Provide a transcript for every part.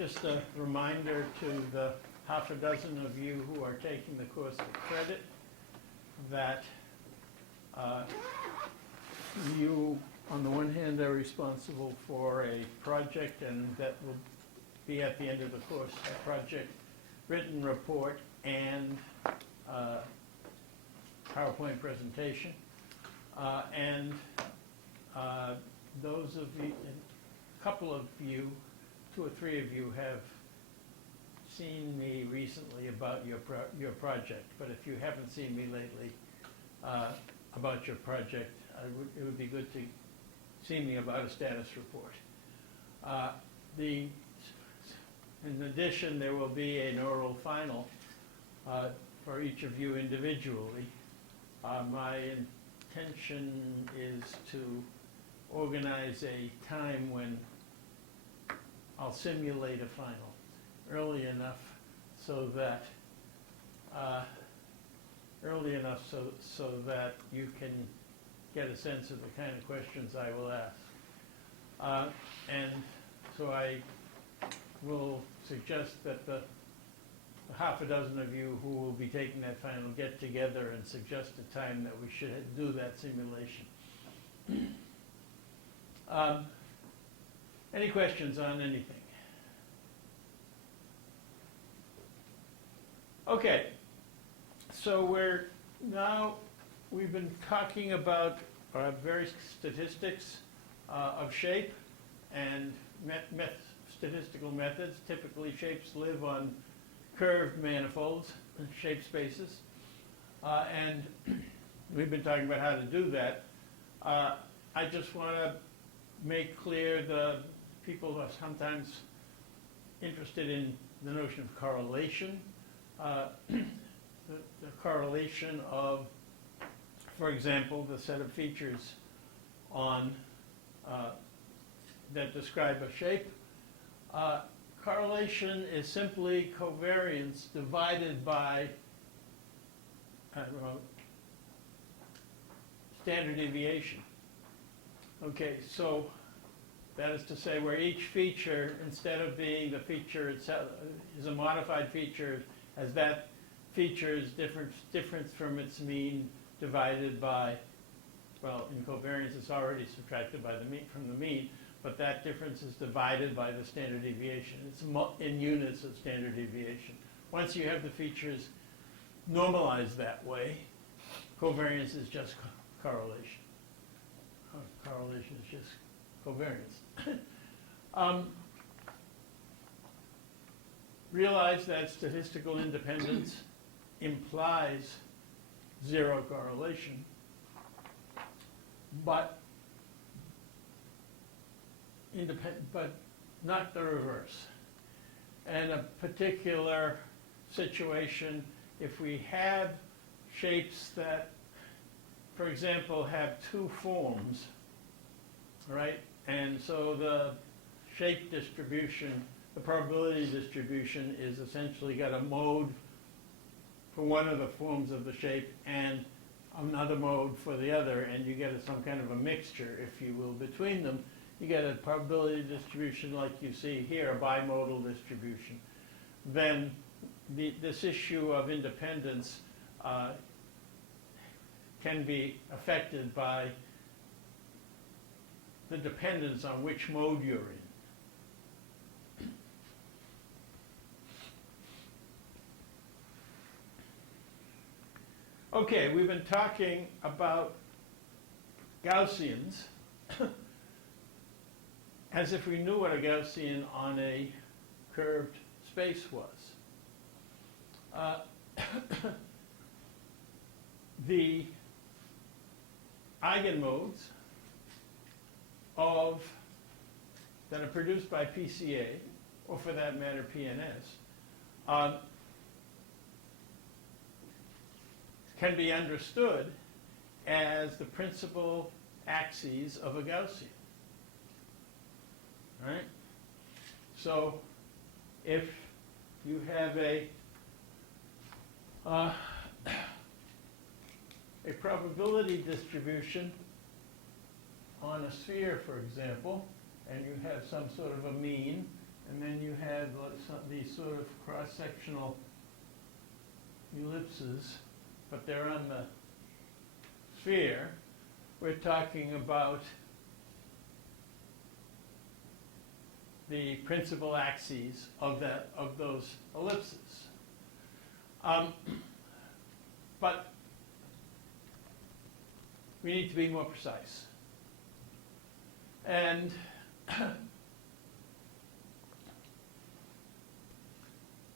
just a reminder to the half a dozen of you who are taking the course of credit that you, on the one hand, are responsible for a project, and that will be at the end of the course, a project written report and PowerPoint presentation. Those of you, a couple of you, 2 or 3 of you have seen me recently about your project, but if you haven't seen me lately about your project, it would be good to see me about a status report. In addition, there will be an oral final for each of you individually. My intention is to organize a time when I'll simulate a final early enough so that you can get a sense of the kind of questions I will ask. And so I will suggest that the half a dozen of you who will be taking that final get together and suggest a time that we should do that simulation. Any questions on anything? Okay, so we've been talking about various statistics of shape and statistical methods. Typically, shapes live on curved manifolds, shape spaces, and we've been talking about how to do that. I just want to make clear the people who are sometimes interested in the notion of correlation. The correlation of, for example, the set of features on that describe a shape. Correlation is simply covariance divided by standard deviation. Okay, so that is to say where each feature, instead of being the feature itself, is a modified feature, as that feature's difference from its mean divided by, well, in covariance it's already subtracted by the mean from the mean, but that difference is divided by the standard deviation. It's in units of standard deviation. Once you have the features normalized that way, covariance is just correlation. Correlation is just covariance. Realize that statistical independence implies zero correlation, but not the reverse. And a particular situation, if we have shapes that, for example, have 2 forms, right? And so the shape distribution, the probability distribution is essentially got a mode for one of the forms of the shape and another mode for the other, and you get some kind of a mixture, if you will, between them. You get a probability distribution like you see here, a bimodal distribution. Then this issue of independence can be affected by the dependence on which mode you're in. Okay, we've been talking about Gaussians as if we knew what a Gaussian on a curved space was. The eigenmodes that are produced by PCA, or for that matter PNS, can be understood as the principal axes of a Gaussian. Right? So if you have a probability distribution on a sphere, for example, and you have some sort of a mean, and then you you had these sort of cross-sectional ellipses, but they're on the sphere, we're talking about the principal axes of those ellipses. But we need to be more precise. And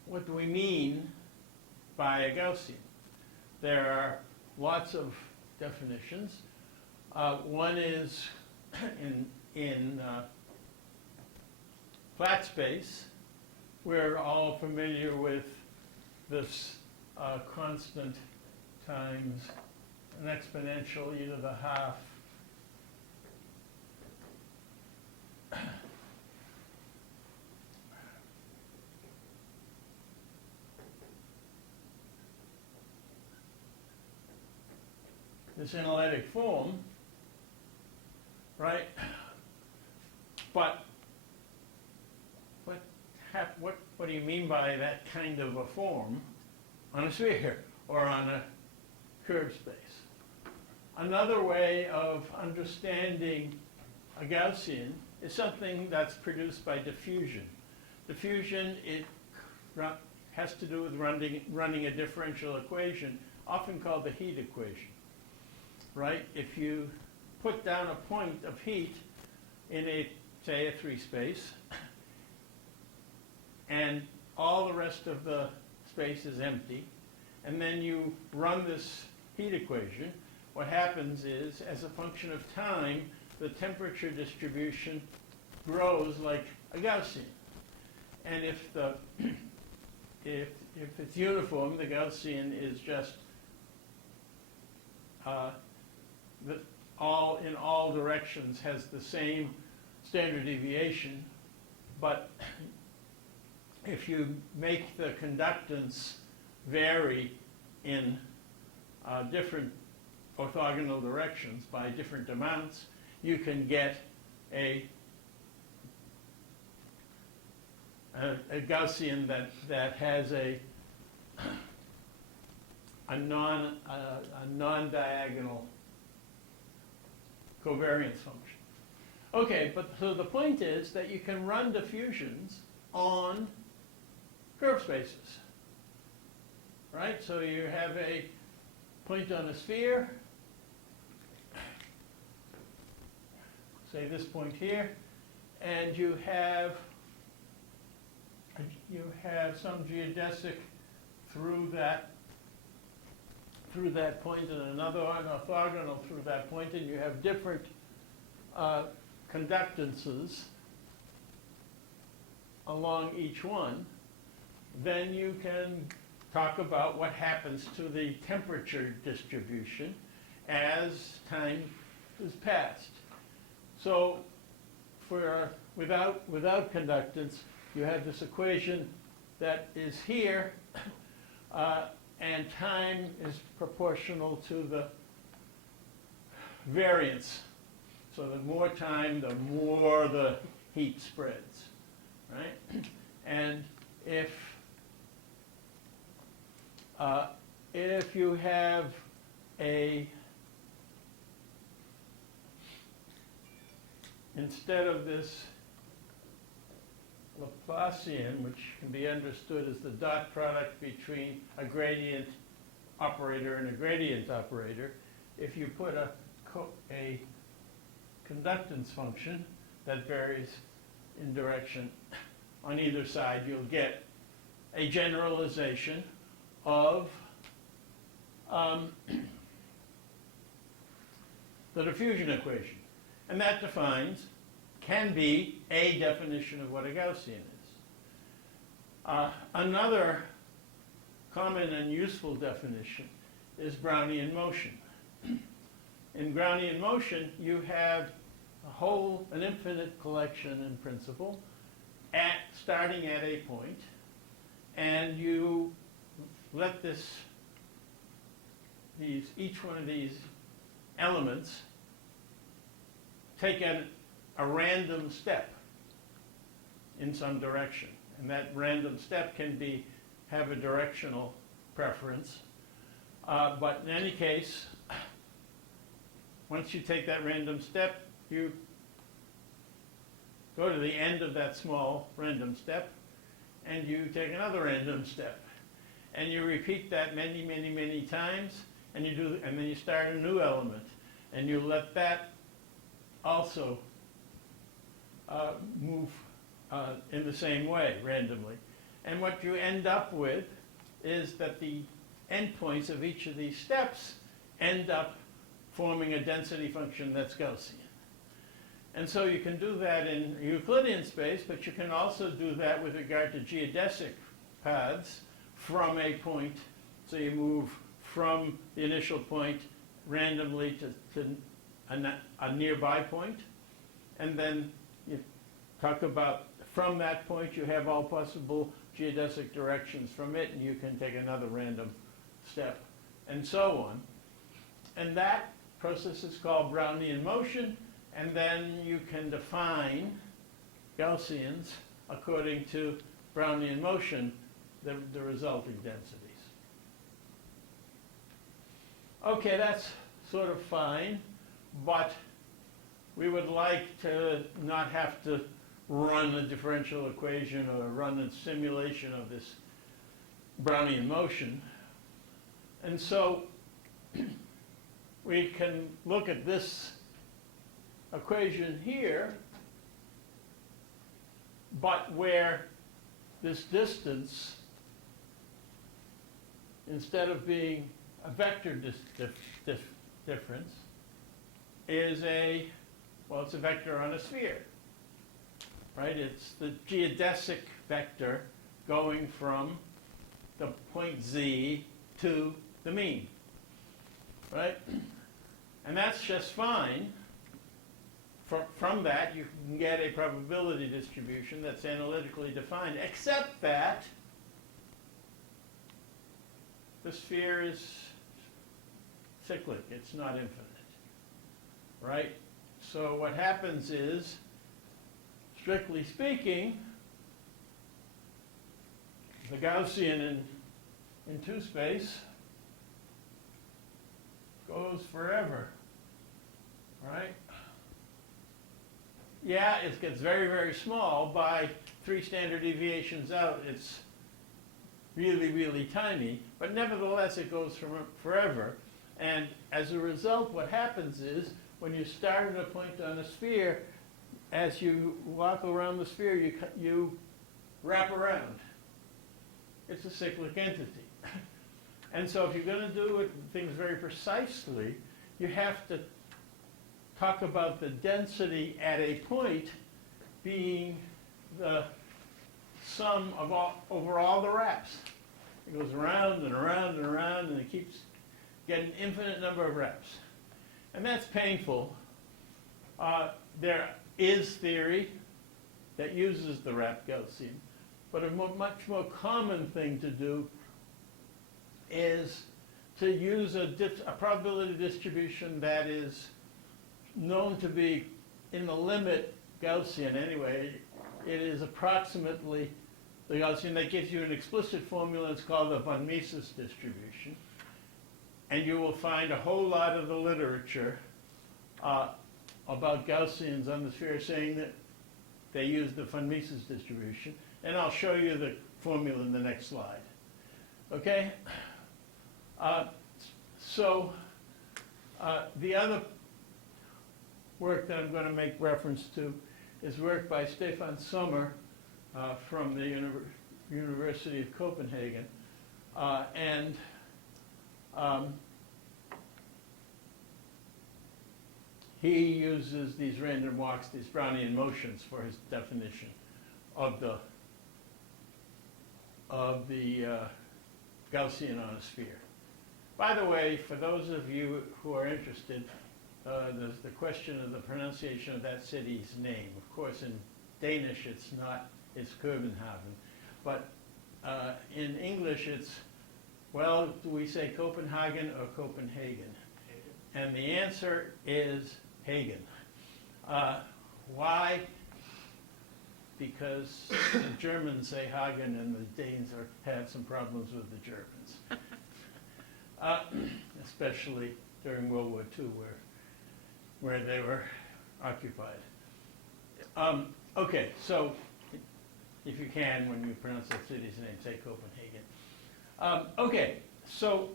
what do we mean by a Gaussian? There are lots of definitions. One is in flat space. We're all familiar with this constant times an exponential e to the half this analytic form, right? But what do you mean by that kind of a form on a sphere or on a curved space? Another way of understanding a Gaussian is something that's produced by diffusion. Diffusion, it has to do with running a differential equation, often called the heat equation, right? If you put down a point of heat in say a 3 space, and all the rest of the space is empty, and then you run this heat equation, what happens is, as a function of time, the temperature distribution grows like a Gaussian. And if it's uniform, the Gaussian is just in all directions has the same standard deviation, but if you make the conductance vary in different orthogonal directions by different amounts, you can get a Gaussian that has a non-diagonal covariance function. Okay, but so the point is that you can run diffusions on curved spaces, right? So you have a point on a sphere, say this point here, and you have some geodesic through that point and another orthogonal through that point, and you have different conductances along each one. Then you can talk about what happens to the temperature distribution as time is passed. So without conductance, you have this equation that is here, and time is proportional to the variance. So the more time, the more the heat spreads, right? And if you have instead of this Laplacian, which can be understood as the dot product between a gradient operator and a gradient operator, if you put a conductance function that varies in direction on either side, you'll get a generalization of the diffusion equation. And that can be a definition of what a Gaussian is. Another common and useful definition is Brownian motion. In Brownian motion, you have an infinite collection in principle, starting at a point, and you let each one of these elements take a random step in some direction. And that random step can have a directional preference. But in any case, once you take that random step, you go to the end of that small random step, and you take another random step. And you repeat that many, many, many times, and then you start a new element. And you let that also move in the same way, randomly. And what you end up with is that the endpoints of each of these steps end up forming a density function that's Gaussian. And so you can do that in Euclidean space, but you can also do that with regard to geodesic paths from a point. So you move from the initial point randomly to a nearby point, and then you talk about from that point you have all possible geodesic directions from it, and you can take another random step, and so on. And that process is called Brownian motion, and then you can define Gaussians according to Brownian motion, the resulting densities. Okay, that's sort of fine, but we would like to not have to run a differential equation or run a simulation of this Brownian motion. And so we can look at this equation here, but where this distance, instead of being a vector difference, is it's a vector on a sphere, right? It's the geodesic vector going from the point Z to the mean, right? And that's just fine. From that, you can get a probability distribution that's analytically defined, except that the sphere is cyclic. It's not infinite, right? So what happens is, strictly speaking, the Gaussian in two space goes forever, right? Yeah, it gets very, very small. By 3 standard deviations out, it's really, really tiny, but nevertheless it goes forever. And as a result, what happens is, when you start at a point on a sphere, as you walk around the sphere, you wrap around. It's a cyclic entity. And so if you're going to do things very precisely, you have to talk about the density at a point being the sum of over all the wraps. It goes around and around and around, and it keeps getting an infinite number of wraps. And that's painful. There is theory that uses the wrap Gaussian, but a much more common thing to do is to use a probability distribution that is known to be in the limit Gaussian anyway. It is approximately the Gaussian that gives you an explicit formula. It's called the von Mises distribution. And you will find a whole lot of the literature about Gaussians on the sphere saying that they use the von Mises distribution. And I'll show you the formula in the next slide. Okay? The other work that I'm going to make reference to is work by Stefan Sommer from the University of Copenhagen. He uses these random walks, these Brownian motions, for his definition of the Gaussian on a sphere. By the way, for those of you who are interested, there's the question of the pronunciation of that city's name. Of course, in Danish it's Copenhagen, but in English it's, well, do we say Copenhagen or Copenhagen? And the answer is Hagen. Why? because the Germans say Hagen and the Danes have some problems with the Germans. Especially during World War II where they were occupied. Okay, so if you can, when you pronounce that city's name, say Copenhagen. Okay, so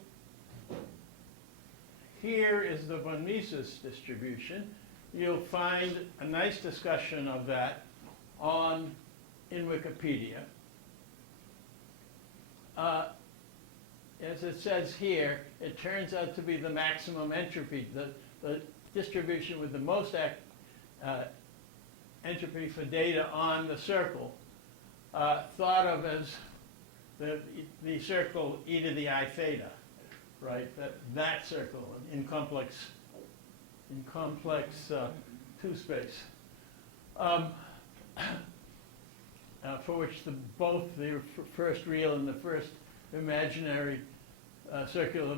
here is the von Mises distribution. You'll find a nice discussion of that in Wikipedia. As it says here, it turns out to be the maximum entropy, the distribution with the most entropy for data on the circle, thought of as the circle e to the I theta, right? That circle in complex two-space, for which both the first real and the first imaginary circular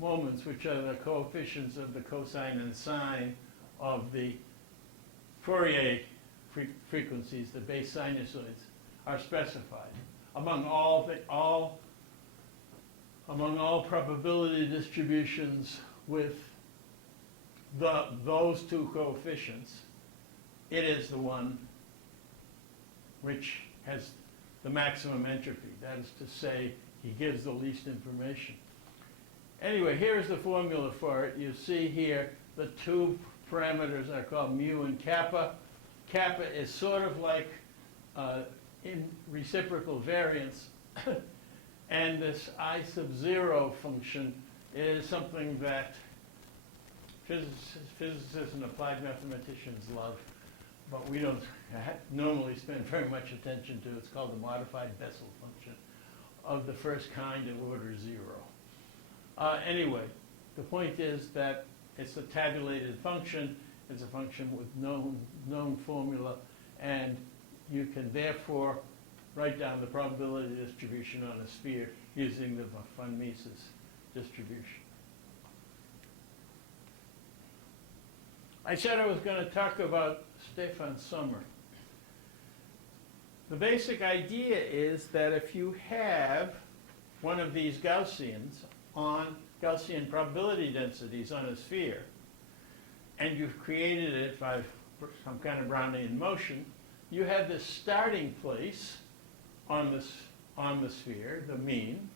moments, which are the coefficients of the cosine and sine of the Fourier frequencies, the base sinusoids, are specified. Among all probability distributions with those two coefficients, it is the one which has the maximum entropy. That is to say, he gives the least information. Anyway, here's the formula for it. You see here the two parameters are called mu and kappa. Kappa is sort of like in reciprocal variance, and this I sub 0 function is something that physicists and applied mathematicians love, but we don't normally spend very much attention to. It's called the modified Bessel function of the first kind of order 0. Anyway, the point is that it's a tabulated function. It's a function with known formula, and you can therefore write down the probability distribution on a sphere using the von Mises distribution. I said I was going to talk about Stefan Sommer. The basic idea is that if you have one of these Gaussians on Gaussian probability densities on a sphere, and you've created it by some kind of Brownian motion, you have this starting place on the sphere, the mean,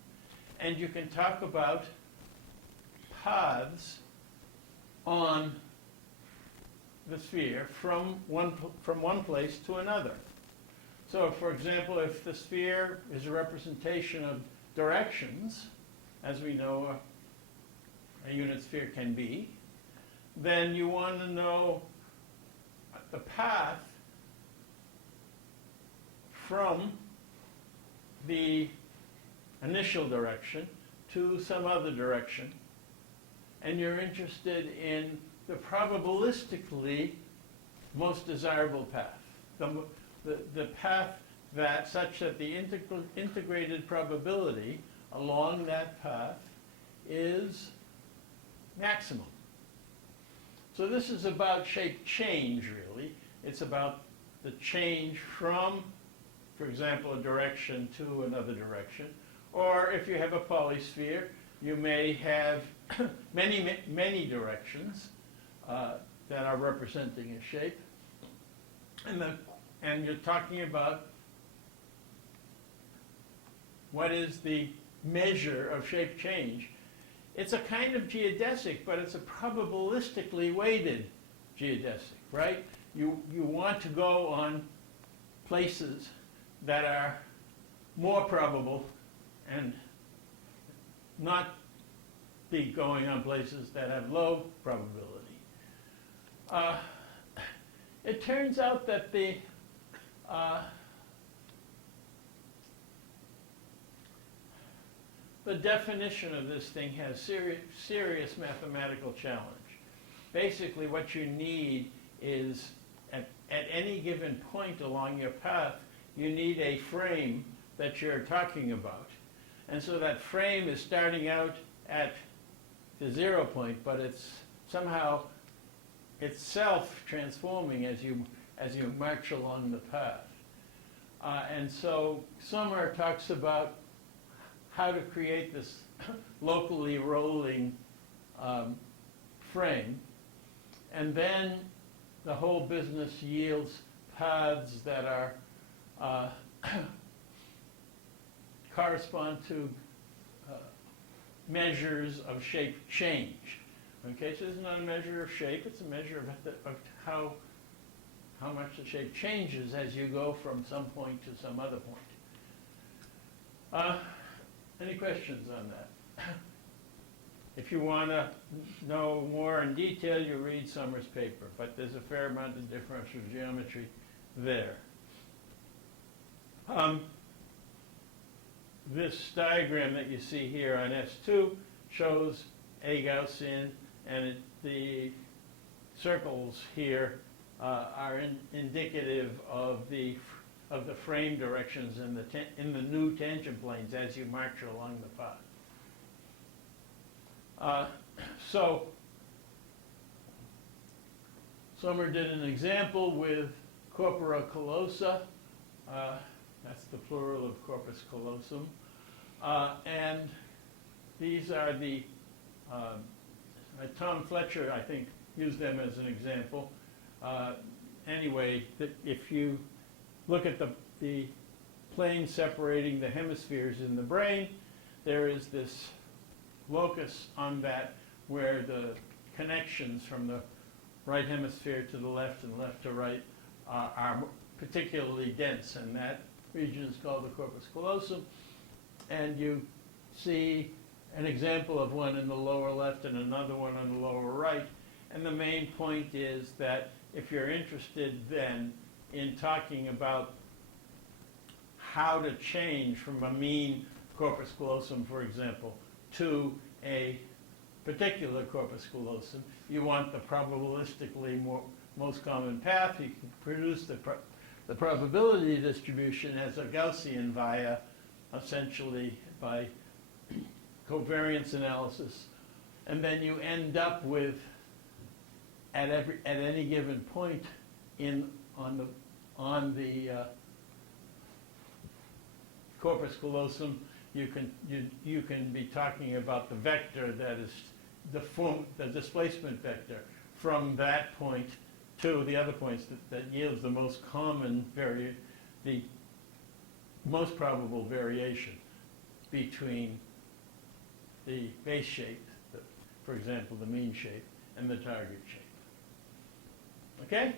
and you can talk about paths on the sphere from one place to another. So, for example, if the sphere is a representation of directions, as we know a unit sphere can be, then you want to know the path from the initial direction to some other direction, and you're interested in the probabilistically most desirable path, the path that such that the integrated probability along that path is maximum. So this is about shape change, really. It's about the change from, for example, a direction to another direction. Or if you have a polysphere, you may have many directions that are representing a shape. And you're talking about what is the measure of shape change. It's a kind of geodesic, but it's a probabilistically weighted geodesic, right? You want to go on places that are more probable and not be going on places that have low probability. It turns out that the definition of this thing has serious mathematical challenge. Basically, what you need is, at any given point along your path, you need a frame that you're talking about. And so that frame is starting out at the 0 point, but it's somehow itself transforming as you march along the path. And so Sommer talks about how to create this locally rolling frame. And then the whole business yields paths that are correspond to measures of shape change. Okay, so it's not a measure of shape, it's a measure of how much the shape changes as you go from some point to some other point. Any questions on that? If you want to know more in detail, you read Sommer's paper, but there's a fair amount of differential geometry there. This diagram that you see here on S2 shows a Gaussian, and the circles here are indicative of the frame directions in the new tangent planes as you march along the path. So Sommer did an example with corpora collosa. That's the plural of corpus callosum. And these are the, Tom Fletcher, I think, used them as an example. Anyway, if you look at the plane separating the hemispheres in the brain, there is this locus on that where the connections from the right hemisphere to the left and left to right are particularly dense, and that region is called the corpus callosum. And you see an example of one in the lower left and another one on the lower right. And the main point is that if you're interested then in talking about how to change from a mean corpus callosum, for example, to a particular corpus callosum, you want the probabilistically most common path. You can produce the probability distribution as a Gaussian via, essentially, by covariance analysis. And then you end up with, at any given point on the corpus callosum, you can be talking about the vector that is the displacement vector from that point to the other points that yields the most common the most probable variation between the base shape, for example, the mean shape, and the target shape. Okay?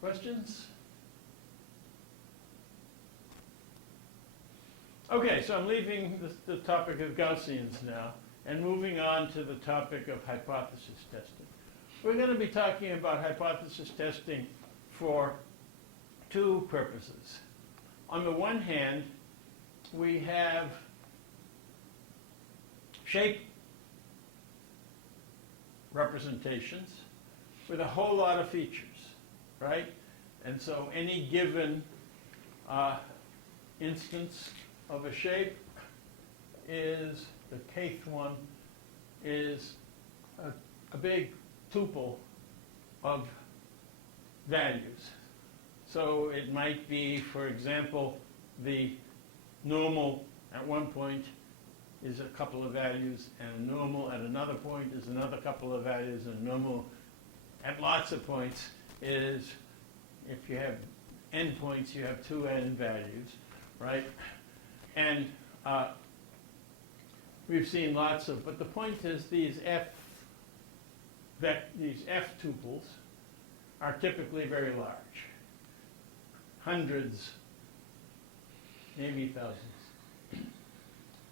Questions? Okay, so I'm leaving the topic of Gaussians now and moving on to the topic of hypothesis testing. We're going to be talking about hypothesis testing for two purposes. On the one hand, we have shape representations with a whole lot of features, right? And so any given instance of a shape is, the kth one, is a big tuple of values. So it might be, for example, the normal at one point is a couple of values, and a normal at another point is another couple of values, and normal at lots of points is, if you have n points, you have 2n values, right? And we've seen lots of, but the point is these f tuples are typically very large. Hundreds, maybe thousands.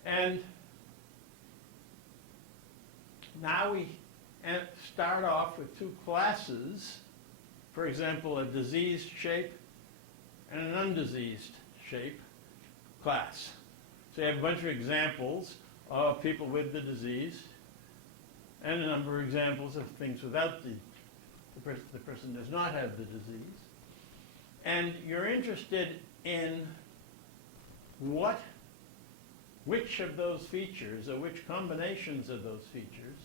And now we start off with two classes, for example, a diseased shape and an undiseased shape class. So you have a bunch of examples of people with the disease and a number of examples of things without the person does not have the disease. And you're interested in which of those features, or which combinations of those features,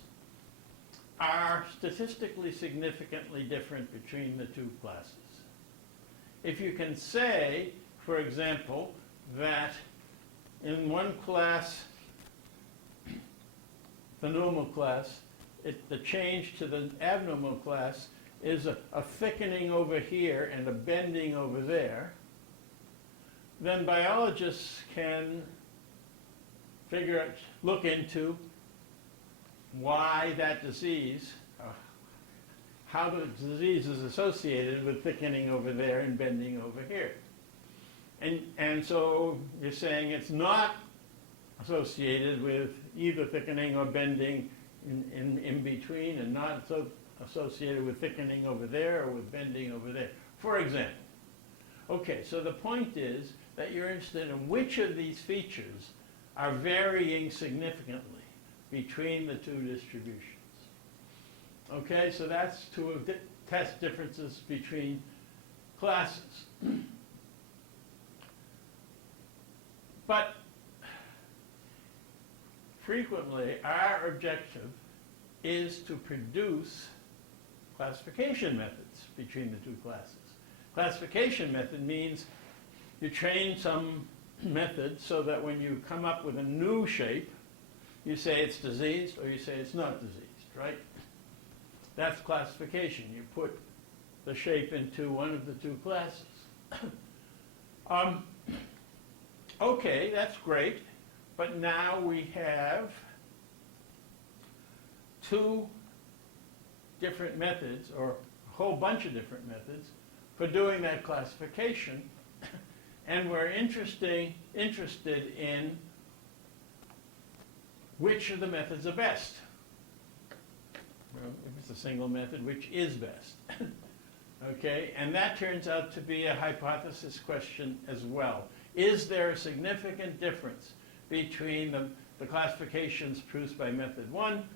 are statistically significantly different between the two classes. if you can say, for example, that in one class, the normal class, the change to the abnormal class is a thickening over here and a bending over there, then biologists can look into why that disease, how the disease is associated with thickening over there and bending over here. And so you're saying it's not associated with either thickening or bending in between, and not so associated with thickening over there or with bending over there, for example. Okay, so the point is that you're interested in which of these features are varying significantly between the two distributions. Okay, so that's to test differences between classes. But frequently, our objective is to produce classification methods between the two classes. Classification method means you train some method so that when you come up with a new shape, you say it's diseased or you say it's not diseased, right? That's classification. You put the shape into one of the two classes. Okay, that's great, but now we have two different methods, or a whole bunch of different methods, for doing that classification, and we're interested in which of the methods are best. Well, if it's a single method, which is best? Okay, and that turns out to be a hypothesis question as well. Is there a significant difference between the classifications produced by method 1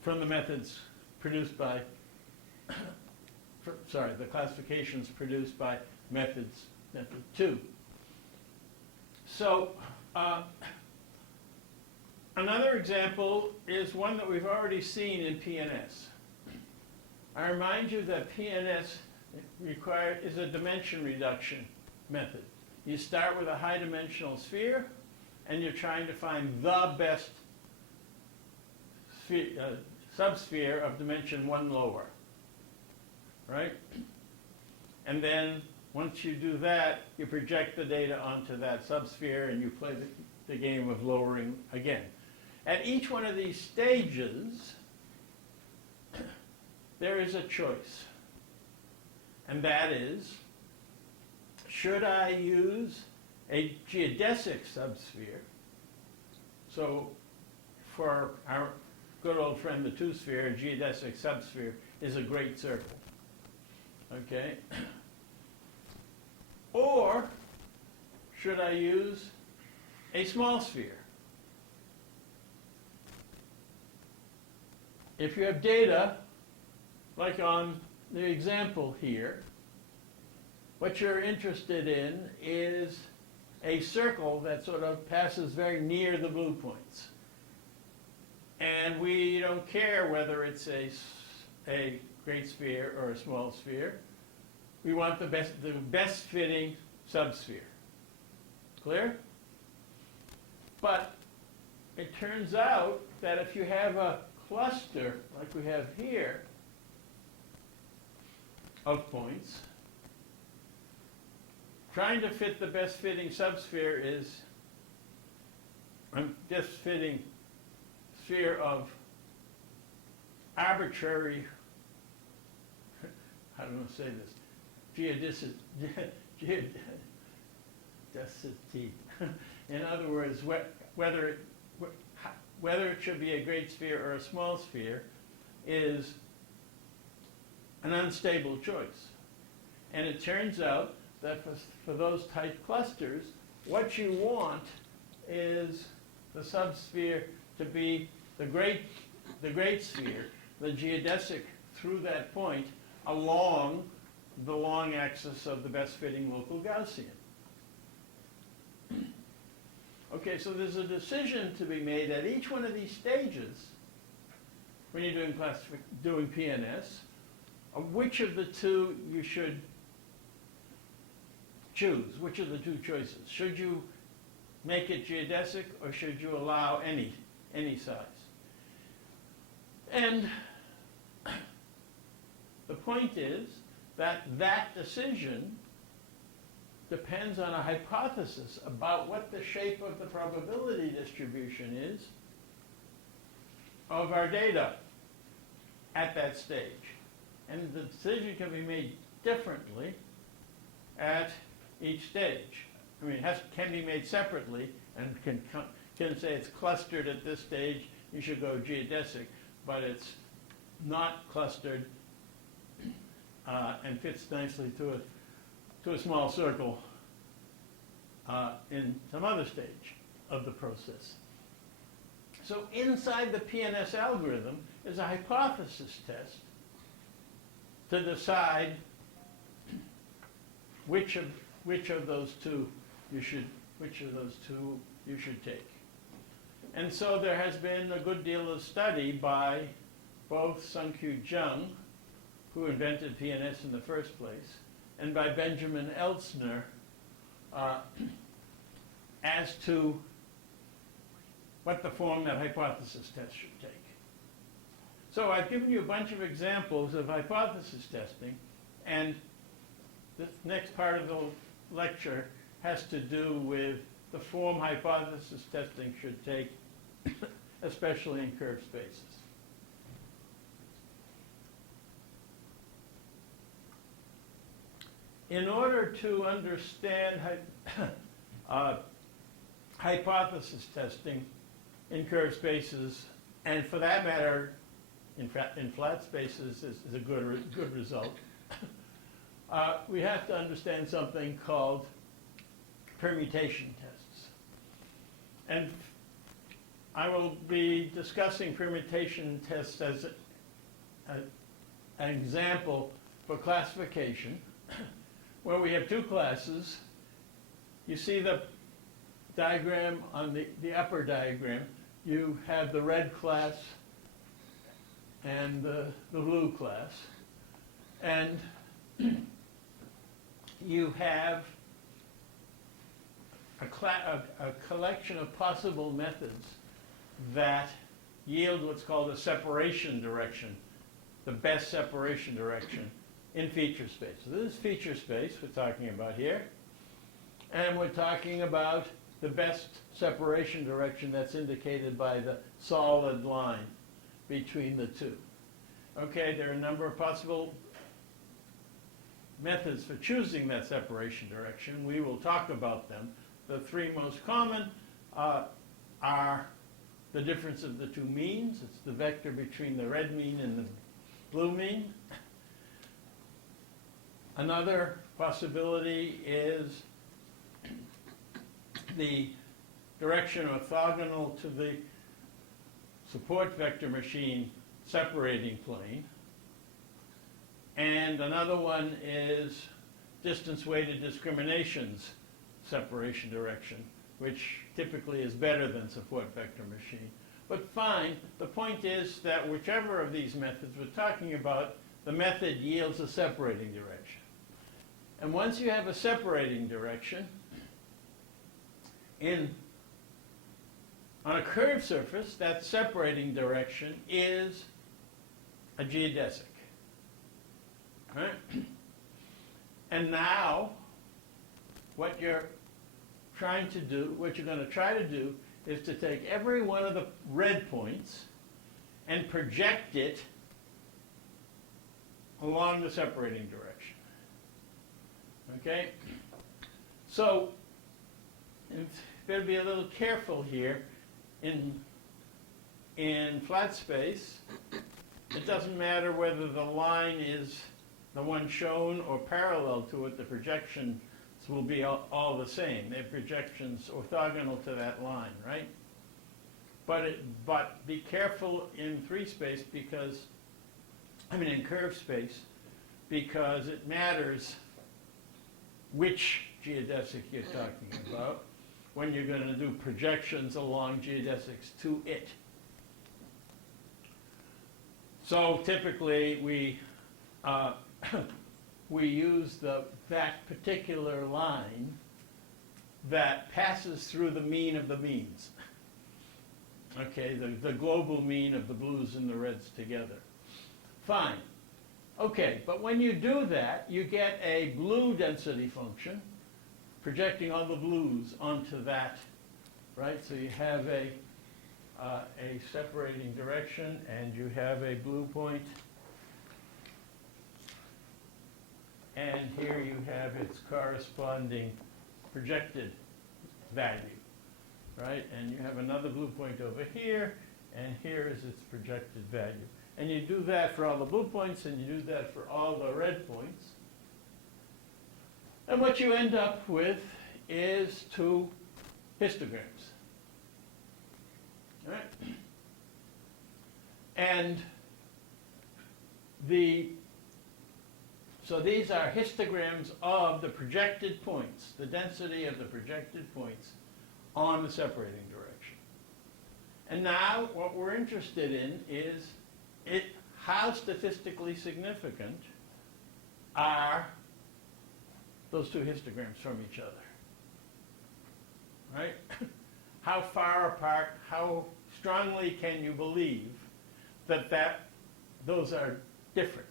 from the methods produced by, the classifications produced by method 2? So, another example is one that we've already seen in PNS. I remind you that PNS is a dimension reduction method. You start with a high-dimensional sphere, and you're trying to find the best subsphere of dimension 1 lower, right? And then, once you do that, you project the data onto that subsphere, and you play the game of lowering again. At each one of these stages, there is a choice. And that is, should I use a geodesic subsphere? So for our good old friend the two-sphere, a geodesic subsphere is a great circle. Okay? Or should I use a small sphere? If you have data, like on the example here, what you're interested in is a circle that sort of passes very near the blue points. And we don't care whether it's a great sphere or a small sphere. We want the best fitting subsphere. Clear? But it turns out that if you have a cluster, like we have here, of points, trying to fit the best fitting subsphere is best fitting sphere of arbitrary, how do I say this, geodesicity. In other words, whether it should be a great sphere or a small sphere is an unstable choice. And it turns out that for those tight clusters, what you want is the subsphere to be the great sphere, the geodesic through that point, along the long axis of the best fitting local Gaussian. Okay, so there's a decision to be made at each one of these stages when you're doing PNS, of which of the two you should choose? Which are the two choices? Should you make it geodesic, or should you allow any size? And the point is that that decision depends on a hypothesis about what the shape of the probability distribution is of our data at that stage. And the decision can be made differently at each stage. I mean, it can be made separately, and can say it's clustered at this stage, you should go geodesic, but it's not clustered and fits nicely to a small circle in some other stage of the process. So inside the PNS algorithm is a hypothesis test to decide which of those two you should take. And so there has been a good deal of study by both Sun-Kyu Jung, who invented PNS in the first place, and by Benjamin Elstner as to what the form that hypothesis test should take. So I've given you a bunch of examples of hypothesis testing, and the next part of the lecture has to do with the form hypothesis testing should take, especially in curved spaces. In order to understand hypothesis testing in curved spaces, and for that matter, in flat spaces is a good result, we have to understand something called permutation tests. And I will be discussing permutation tests as an example for classification, where we have two classes. You see the diagram on the upper diagram. You have the red class and the blue class. And you have a collection of possible methods that yield what's called a separation direction, the best separation direction in feature space. So this is feature space we're talking about here. And we're talking about the best separation direction that's indicated by the solid line between the two. Okay, there are a number of possible methods for choosing that separation direction. We will talk about them. The three most common are the difference of the two means. It's the vector between the red mean and the blue mean. Another possibility is the direction orthogonal to the support vector machine separating plane. And another one is distance-weighted discriminations separation direction, which typically is better than support vector machine. But fine, the point is that whichever of these methods we're talking about, the method yields a separating direction. And once you have a separating direction, on a curved surface, that separating direction is a geodesic. Right? And now, what you're going to try to do is to take every one of the red points and project it along the separating direction. Okay? So, you better be a little careful here. In flat space, it doesn't matter whether the line is the one shown or parallel to it, the projections will be all the same. They're projections orthogonal to that line, right? But be careful in free space in curved space, because it matters which geodesic you're talking about when you're going to do projections along geodesics to it. So typically we we use that particular line that passes through the mean of the means. Okay, the global mean of the blues and the reds together. Fine. Okay, but when you do that, you get a blue density function projecting all the blues onto that, right? So you have a separating direction, and you have a blue point. And here you have its corresponding projected value, right? And you have another blue point over here, and here is its projected value. And you do that for all the blue points, and you do that for all the red points. And what you end up with is two histograms. All right? And so these are histograms of the projected points, the density of the projected points on the separating direction. And now what we're interested in is how statistically significant are those two histograms from each other, right? How far apart, how strongly can you believe that those are different?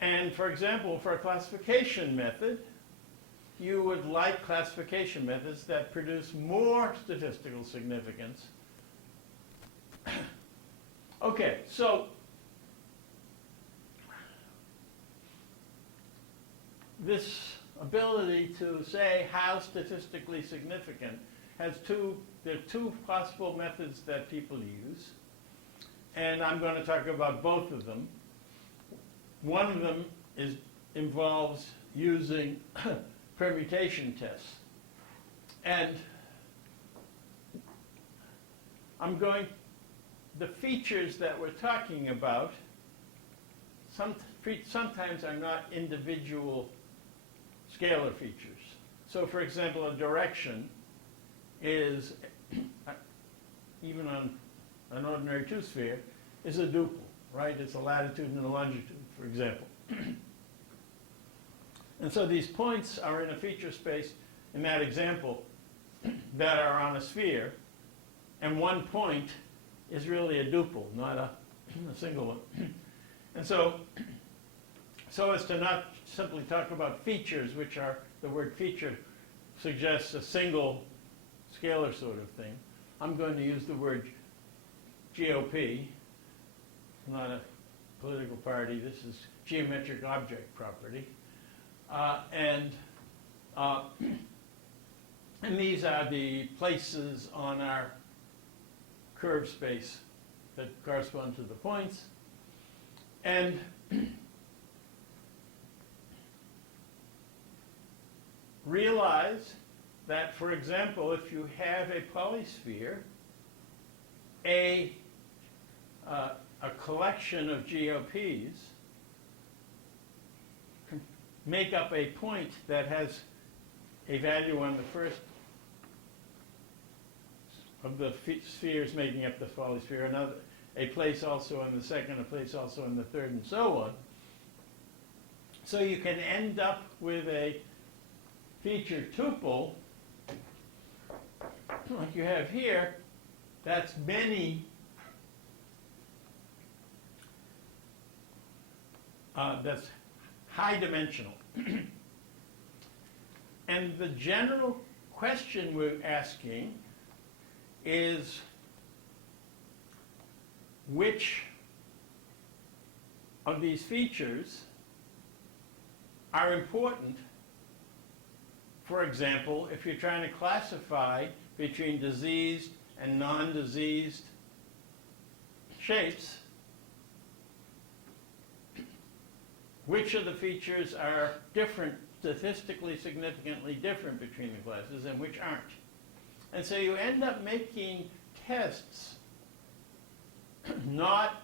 And for example, for a classification method, you would like classification methods that produce more statistical significance. Okay, so this ability to say how statistically significant there are two possible methods that people use, and I'm going to talk about both of them. One of them involves using permutation tests. And the features that we're talking about sometimes are not individual scalar features. So for example, a direction is, even on an ordinary two-sphere, is a duple, right? It's a latitude and a longitude, for example. And so these points are in a feature space, in that example, that are on a sphere, and one point is really a duple, not a single one. And so as to not simply talk about features, which are, the word feature suggests a single scalar sort of thing, I'm going to use the word GOP, not a political party, this is geometric object property. And these are the places on our curve space that correspond to the points. And realize that, for example, if you have a polysphere, a collection of GOPs can make up a point that has a value on the first of the spheres making up the polysphere, a place also on the second, a place also on the third, and so on. So you can end up with a feature tuple, like you have here, that's many that's high dimensional. And the general question we're asking is which of these features are important. For example, if you're trying to classify between diseased and non-diseased shapes, which of the features are different, statistically significantly different between the classes and which aren't. And so you end up making tests not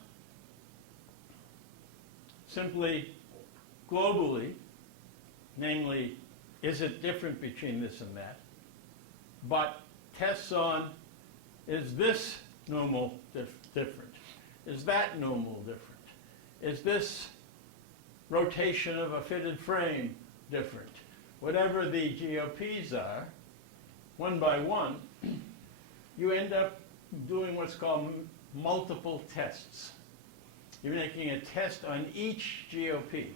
simply globally, namely, is it different between this and that, but tests on, is this normal different? Is that normal different? Is this rotation of a fitted frame different. Whatever the GOPs are, one by one, you end up doing what's called multiple tests. You're making a test on each GOP.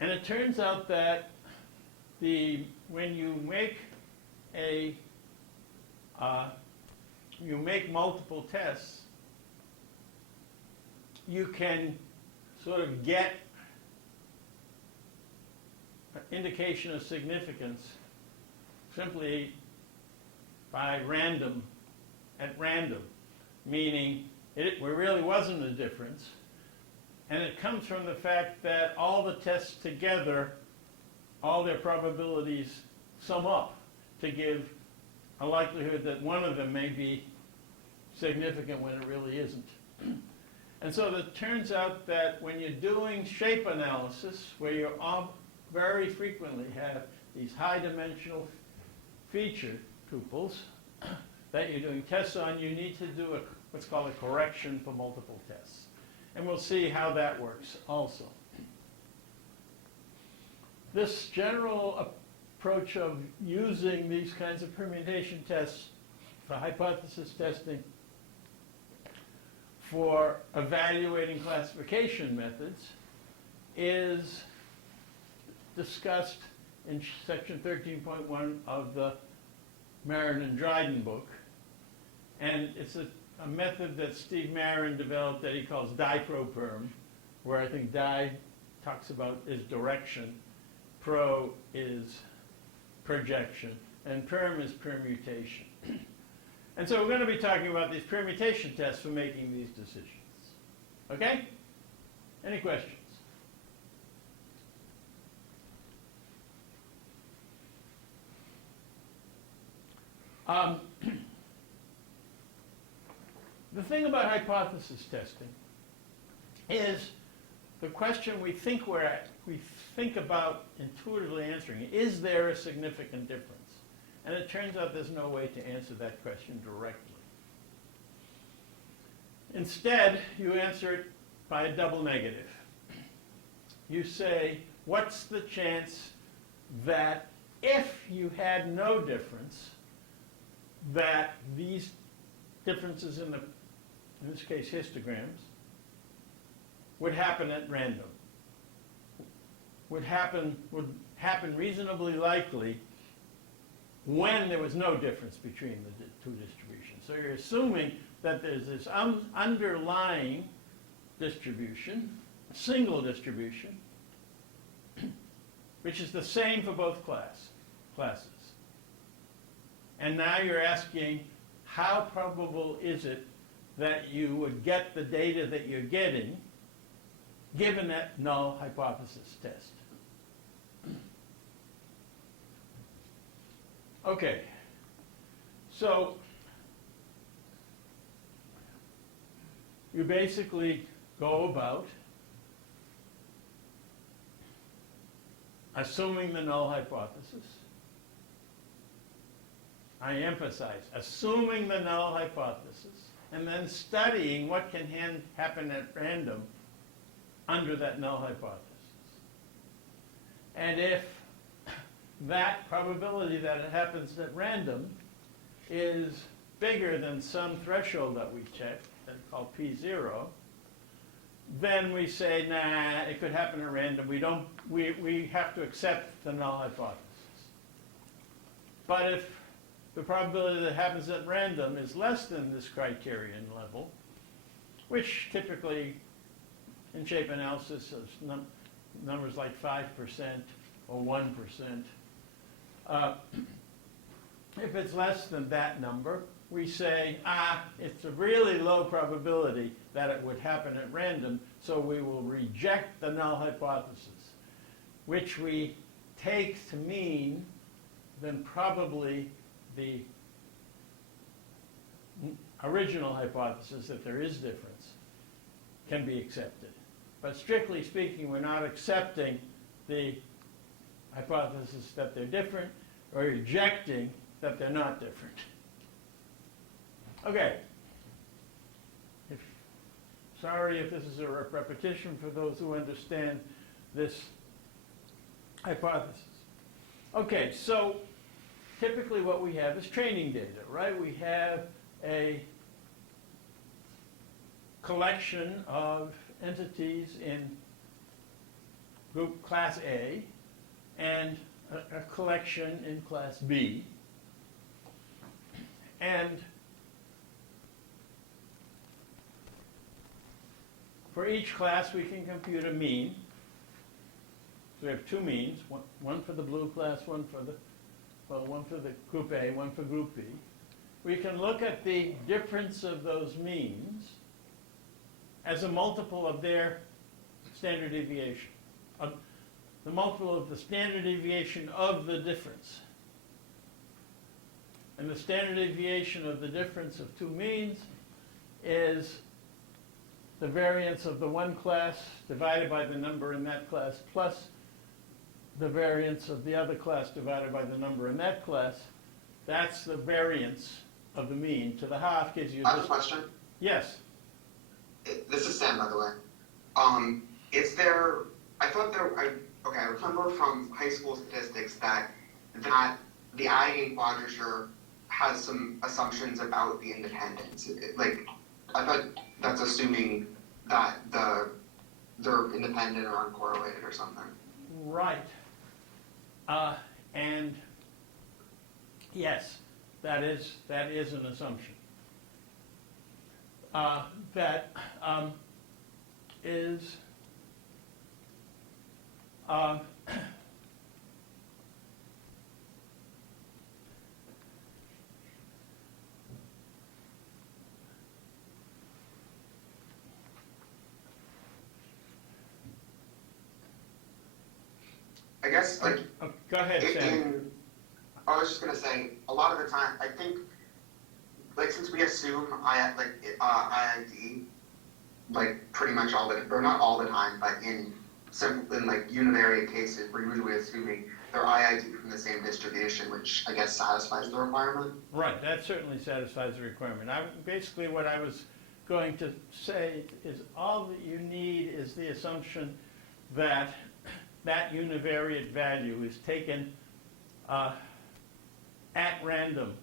And it turns out that when you make multiple tests, you can sort of get an indication of significance simply by at random, meaning there really wasn't a difference. And it comes from the fact that all the tests together, all their probabilities sum up to give a likelihood that one of them may be significant when it really isn't. And so it turns out that when you're doing shape analysis, where you very frequently have these high dimensional feature tuples that you're doing tests on, you need to do what's called a correction for multiple tests. And we'll see how that works also. This general approach of using these kinds of permutation tests for hypothesis testing for evaluating classification methods is discussed in section 13.1 of the Marin and Dryden book. And it's a method that Steve Marin developed that he calls diproperm, where I think di talks about is direction, pro is projection, and perm is permutation. And so we're going to be talking about these permutation tests for making these decisions. Okay? Any questions? The thing about hypothesis testing is the question we think about intuitively answering, is there a significant difference? And it turns out there's no way to answer that question directly. Instead, you answer it by a double negative. You say, what's the chance that if you had no difference, that these differences in this case histograms, would happen at random? Would happen reasonably likely when there was no difference between the two distributions. So you're assuming that there's this underlying distribution, a single distribution, which is the same for both classes. And now you're asking, how probable is it that you would get the data that you're getting given that null hypothesis test? Okay, so you basically go about assuming the null hypothesis. I emphasize, assuming the null hypothesis, and then studying what can happen at random under that null hypothesis. And if that probability that it happens at random is bigger than some threshold that we check, that's called P0, then we say, nah, it could happen at random. We have to accept the null hypothesis. But if the probability that it happens at random is less than this criterion level, which typically in shape analysis of numbers like 5% or 1%, if it's less than that number, we say, it's a really low probability that it would happen at random, so we will reject the null hypothesis, which we take to mean then probably the original hypothesis that there is difference can be accepted. But strictly speaking, we're not accepting the hypothesis that they're different or rejecting that they're not different. Okay. sorry if this is a repetition for those who understand this hypothesis. Okay, so typically what we have is training data, right? We have a collection of entities in group class A and a collection in class B. And for each class we can compute a mean. So we have two means, one for the blue class, one for the group A, one for group B. We can look at the difference of those means as a multiple of their standard deviation, the multiple of the standard deviation of the difference. And the standard deviation of the difference of two means is the variance of the one class divided by the number in that class plus the variance of the other class divided by the number in that class. That's the variance of the mean to the half gives you this. I have a question. Yes. This is Sam, by the way. Is there, I remember from high school statistics that the iodine quadrature has some assumptions about the independence. I thought that's assuming that they're independent or uncorrelated or something. Right. And yes, that is an assumption. That is I guess, go ahead, Sam. I was just going to say, a lot of the time, I think, since we assume IID, pretty much all the, or not all the time, but in univariate cases, we're usually assuming they're IID from the same distribution, which I guess satisfies the requirement. Right, that certainly satisfies the requirement. Basically what I was going to say is all that you need is the assumption that that univariate value is taken at random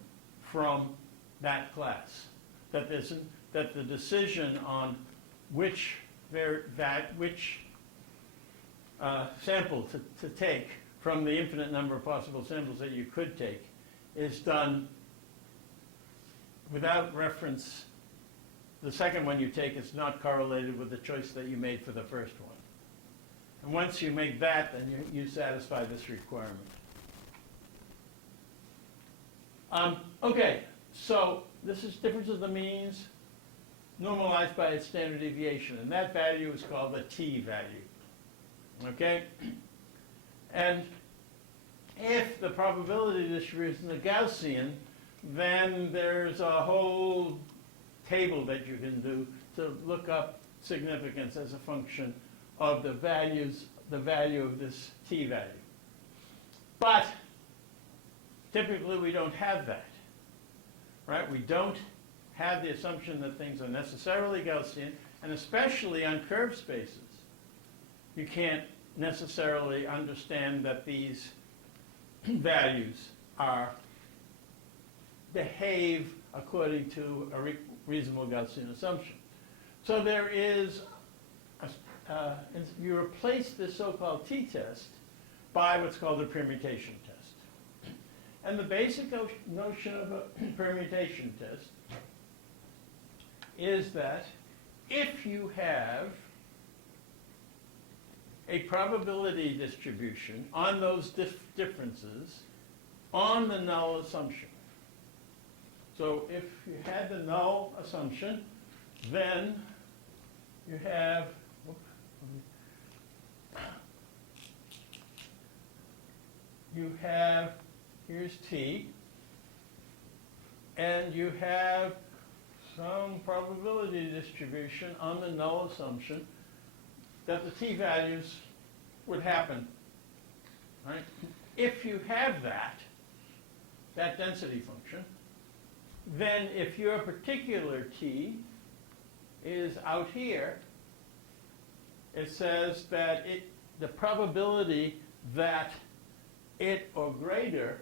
from that class. That the decision on which sample to take from the infinite number of possible samples that you could take is done without reference. The second one you take is not correlated with the choice that you made for the first one. And once you make that, then you satisfy this requirement. Okay, so this is difference of the means normalized by its standard deviation, and that value is called the t value. Okay? And if the probability distribution is Gaussian, then there's a whole table that you can do to look up significance as a function of the value of this t value. But typically we don't have that, right? We don't have the assumption that things are necessarily Gaussian, and especially on curved spaces. You can't necessarily understand that these values behave according to a reasonable Gaussian assumption. So there is, you replace this so-called t-test by what's called a permutation test. And the basic notion of a permutation test is that if you have a probability distribution on those differences on the null assumption. So if you had the null assumption, then you have, here's t, and you have some probability distribution on the null assumption that the t values would happen, right? If you have that density function, then if your particular t is out here. It says that the probability that it or greater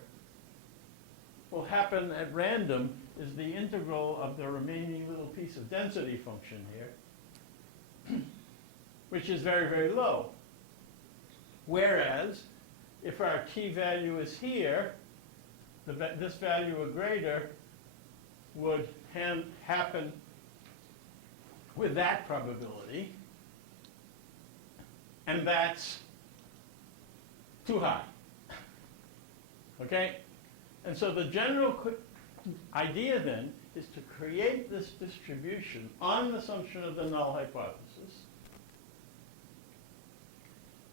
will happen at random is the integral of the remaining little piece of density function here, which is very, very low. Whereas, if our t-value is here, this value or greater would happen with that probability, and that's too high. Okay? And so the general idea then is to create this distribution on the assumption of the null hypothesis,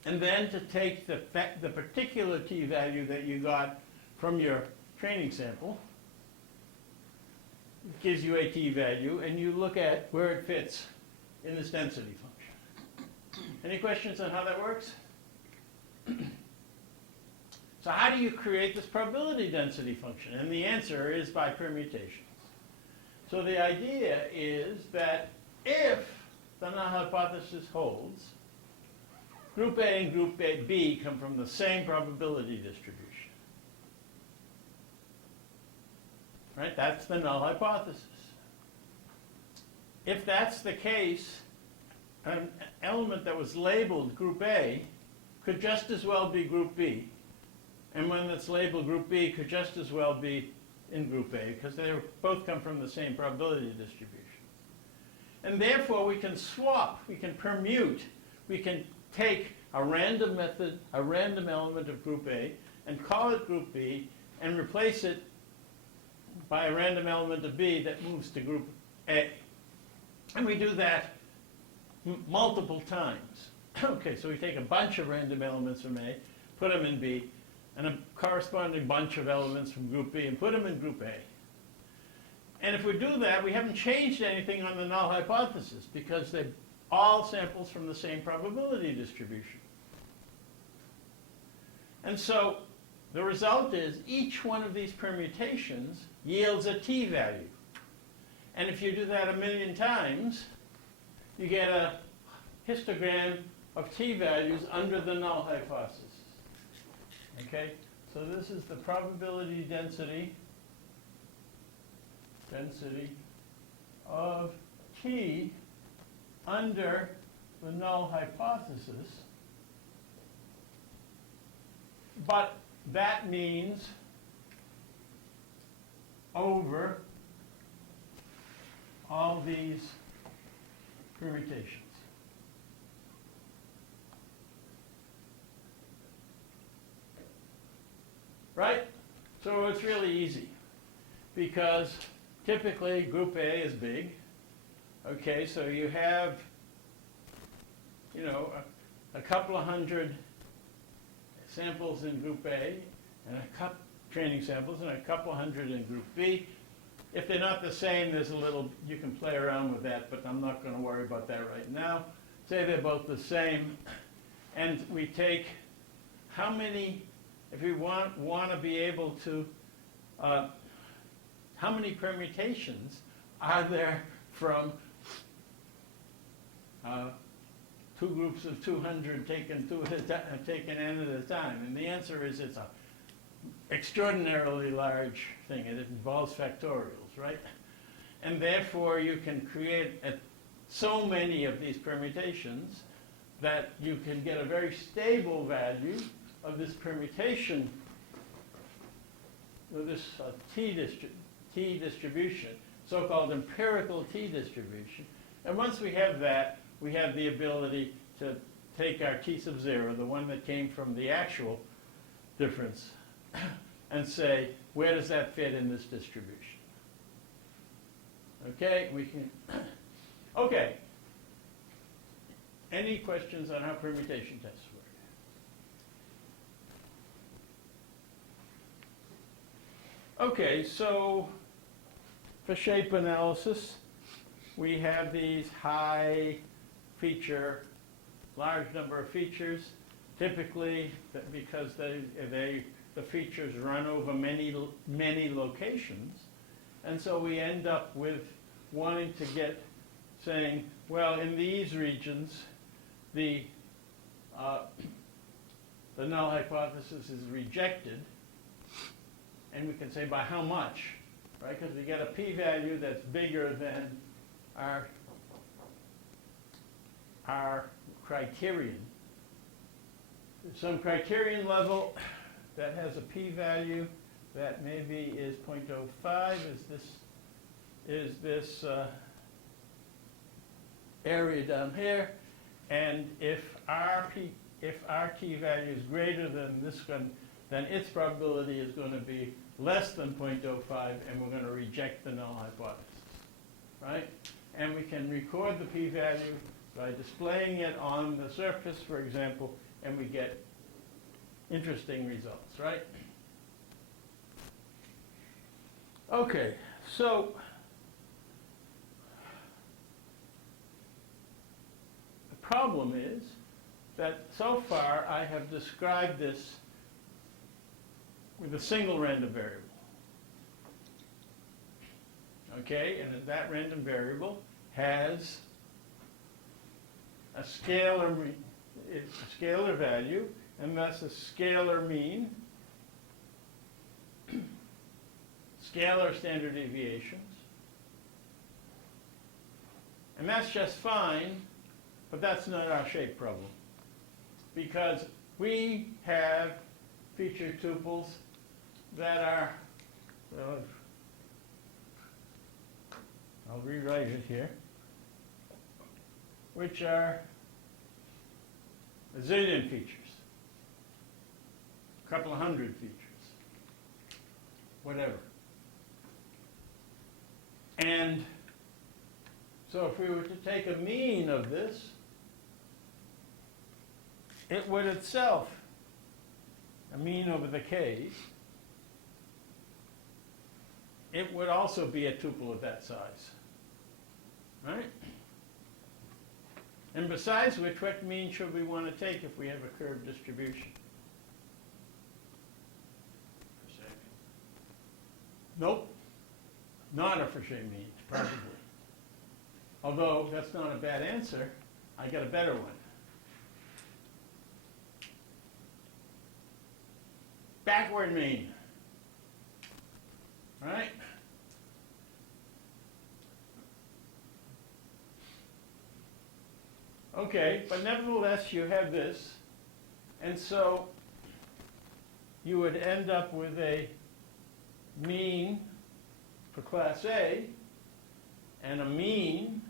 and then to take the particular t-value that you got from your training sample, it gives you a t-value, and you look at where it fits in this density function. Any questions on how that works? So how do you create this probability density function? And the answer is by permutation. So the idea is that if the null hypothesis holds, group A and group B come from the same probability distribution. Right? That's the null hypothesis. If that's the case, an element that was labeled group A could just as well be group B. And one that's labeled group B could just as well be in group A, because they both come from the same probability distribution. And therefore, we can swap, we can permute, we can take a random method, a random element of group A, and call it group B, and replace it by a random element of B that moves to group A. And we do that multiple times. Okay, so we take a bunch of random elements from A, put them in B, and a corresponding bunch of elements from group B and put them in group A. And if we do that, we haven't changed anything on the null hypothesis, because they're all samples from the same probability distribution. And so the result is each one of these permutations yields a t-value. And if you do that 1,000,000 times, you get a histogram of t-values under the null hypothesis. Okay, so this is the probability density of t under the null hypothesis. But that means over all these permutations. Right? So it's really easy, because typically group A is big. Okay, so you have, a couple of hundred samples in group A, and training samples, and a couple of hundred in group B. If they're not the same, there's a little, you can play around with that, but I'm not going to worry about that right now. Say they're both the same, and we take how many, if we want to be able to, how many permutations are there from two groups of 200 taken n at a time? And the answer is it's an extraordinarily large thing. It involves factorials, right? And therefore, you can create so many of these permutations that you can get a very stable value of this permutation, of this t distribution, so-called empirical t distribution. And once we have that, we have the ability to take our t sub 0, the one that came from the actual difference, and say, where does that fit in this distribution? Okay, we can. Okay. Any questions on how permutation tests work? Okay, so for shape analysis, we have these high feature, large number of features, typically because the features run over many locations, and so we end up with wanting to get saying, well, in these regions, the null hypothesis is rejected, and we can say by how much, right? Because we get a p-value that's bigger than our criterion. There's some criterion level that has a p-value that maybe is 0.05. Is this area down here? And if our t-value is greater than this one, then its probability is going to be less than 0.05, and we're going to reject the null hypothesis, right? And we can record the p-value by displaying it on the surface, for example, and we get interesting results, right? Okay, so the problem is that so far I have described this with a single random variable. Okay, and that random variable has a scalar value, and that's a scalar mean, scalar standard deviations. And that's just fine, but that's not our shape problem. Because we have feature tuples that are, well, I'll rewrite it here, which are a zillion features, a couple of hundred features, whatever. And so if we were to take a mean of this, it would itself, a mean over the k's, it would also be a tuple of that size, right? And besides which, what mean should we want to take if we have a curved distribution? Nope, not a Fauché mean, probably. Although that's not a bad answer, I got a better one. Backward mean, right? Okay, but nevertheless you have this, and so you would end up with a mean for class A and a mean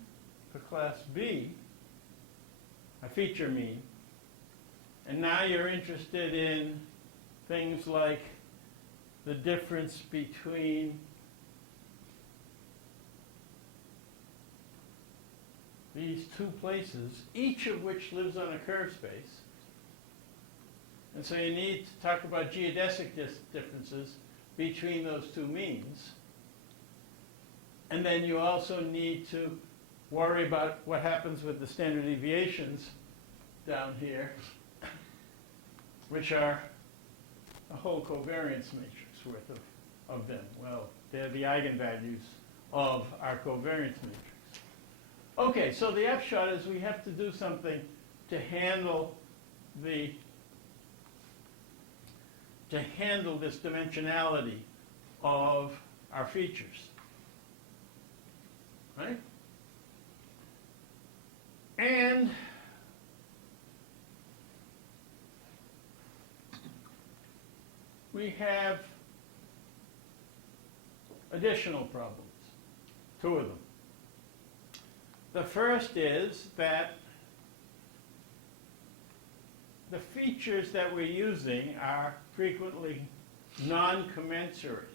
for class B, a feature mean. And now you're interested in things like the difference between these two places, each of which lives on a curve space. And so you need to talk about geodesic differences between those two means. And then you also need to worry about what happens with the standard deviations down here, which are a whole covariance matrix worth of them. Well, they're the eigenvalues of our covariance matrix. Okay, so the upshot is we have to do something to handle this dimensionality of our features, right? And we have additional problems, two of them. The first is that the features that we're using are frequently non-commensurate,